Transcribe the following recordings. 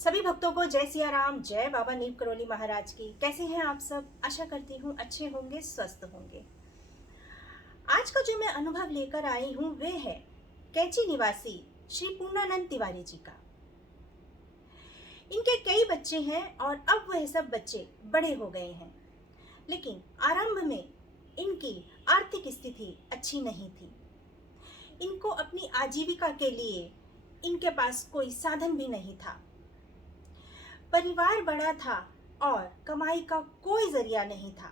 सभी भक्तों को जय सिया राम, जय बाबा नीम करोली महाराज की। कैसे हैं आप सब? आशा करती हूँ अच्छे होंगे, स्वस्थ होंगे। आज का जो मैं अनुभव लेकर आई हूँ वे है कैंची निवासी श्री पूर्णानंद तिवारी जी का। इनके कई बच्चे हैं और अब वह सब बच्चे बड़े हो गए हैं, लेकिन आरंभ में इनकी आर्थिक स्थिति अच्छी नहीं थी। इनको अपनी आजीविका के लिए इनके पास कोई साधन भी नहीं था। परिवार बड़ा था और कमाई का कोई जरिया नहीं था।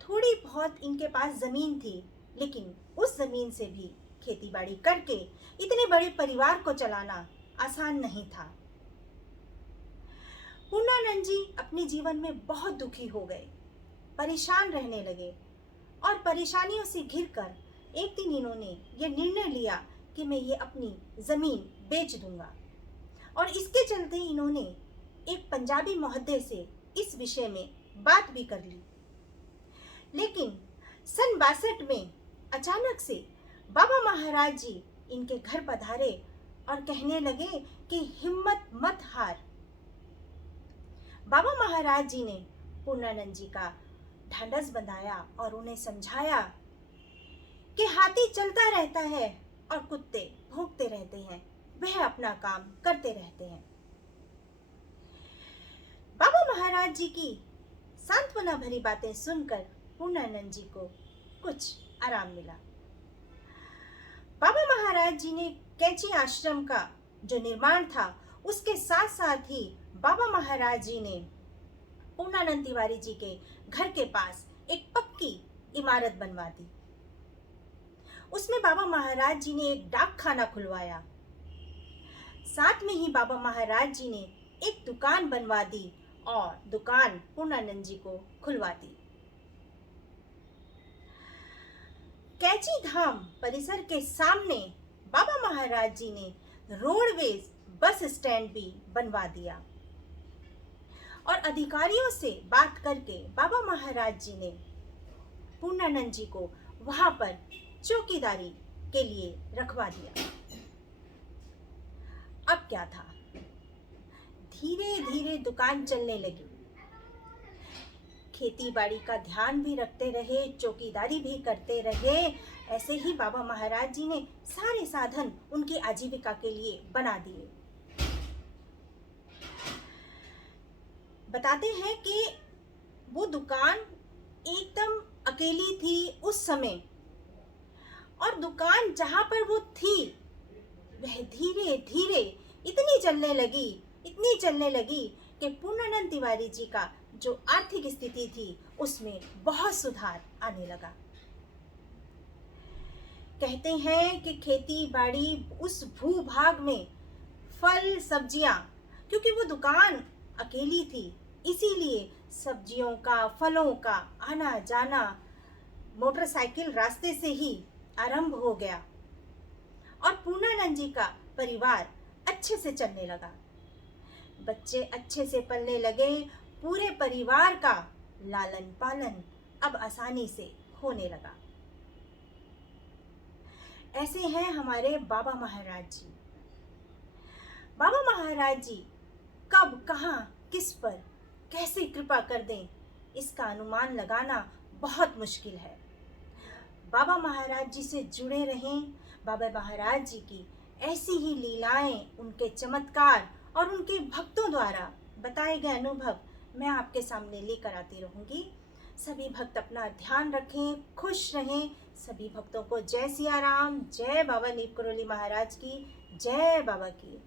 थोड़ी बहुत इनके पास जमीन थी, लेकिन उस जमीन से भी खेतीबाड़ी करके इतने बड़े परिवार को चलाना आसान नहीं था। पूर्णानंद जी अपने जीवन में बहुत दुखी हो गए, परेशान रहने लगे और परेशानियों से घिरकर एक दिन इन्होंने ये निर्णय लिया कि मैं ये अपनी जमीन बेच दूंगा। और इसके चलते इन्होंने एक पंजाबी महोदय से इस विषय में बात भी कर ली। लेकिन सन 62 में अचानक से बाबा महाराज जी इनके घर पधारे और कहने लगे कि हिम्मत मत हार। बाबा महाराज जी ने पूर्णानंद जी का ढांढस बंधाया और उन्हें समझाया कि हाथी चलता रहता है और कुत्ते भौंकते रहते हैं, वह अपना काम करते रहते हैं। बाबा महाराज जी की सांत्वना भरी बातें सुनकर पूर्णानंद जी को कुछ आराम मिला। बाबा महाराज जी ने कैंची आश्रम का जो निर्माण था उसके साथ साथ ही बाबा महाराज जी ने पूर्णानंद तिवारी जी के घर के पास एक पक्की इमारत बनवा दी। उसमें बाबा महाराज जी ने एक डाक खाना खुलवाया। साथ में ही बाबा महाराज जी ने एक दुकान बनवा दी और दुकान पूर्णानंद जी को खुलवा दी। कैंची धाम परिसर के सामने बाबा महाराज जी ने रोडवेज बस स्टैंड भी बनवा दिया और अधिकारियों से बात करके बाबा महाराज जी ने पूर्णानंद जी को वहां पर चौकीदारी के लिए रखवा दिया। अब क्या था, धीरे धीरे दुकान चलने लगी। खेती बाड़ी का ध्यान भी रखते रहे, चौकीदारी भी करते रहे। ऐसे ही बाबा महाराज जी ने सारे साधन उनकी आजीविका के लिए बना दिए। बताते हैं कि वो दुकान एकदम अकेली थी उस समय, और दुकान जहां पर वो थी वह धीरे धीरे इतनी चलने लगी कि पूर्णानंद तिवारी जी का जो आर्थिक स्थिति थी उसमें बहुत सुधार आने लगा। कहते हैं कि खेती बाड़ी उस भूभाग में फल सब्जियां, क्योंकि वो दुकान अकेली थी इसीलिए सब्जियों का, फलों का आना जाना मोटरसाइकिल रास्ते से ही आरंभ हो गया और पूर्णानंद जी का परिवार अच्छे से चलने लगा। बच्चे अच्छे से पलने लगे, पूरे परिवार का लालन पालन अब आसानी से होने लगा। ऐसे हैं हमारे बाबा महाराज जी। बाबा महाराज जी कब, कहां, किस पर कैसे कृपा कर दें, इसका अनुमान लगाना बहुत मुश्किल है। बाबा महाराज जी से जुड़े रहें। बाबा महाराज जी की ऐसी ही लीलाएं, उनके चमत्कार और उनके भक्तों द्वारा बताए गए अनुभव मैं आपके सामने लेकर आती रहूंगी। सभी भक्त अपना ध्यान रखें, खुश रहें। सभी भक्तों को जय सिया राम, जय बाबा नीम करोली महाराज की, जय बाबा की।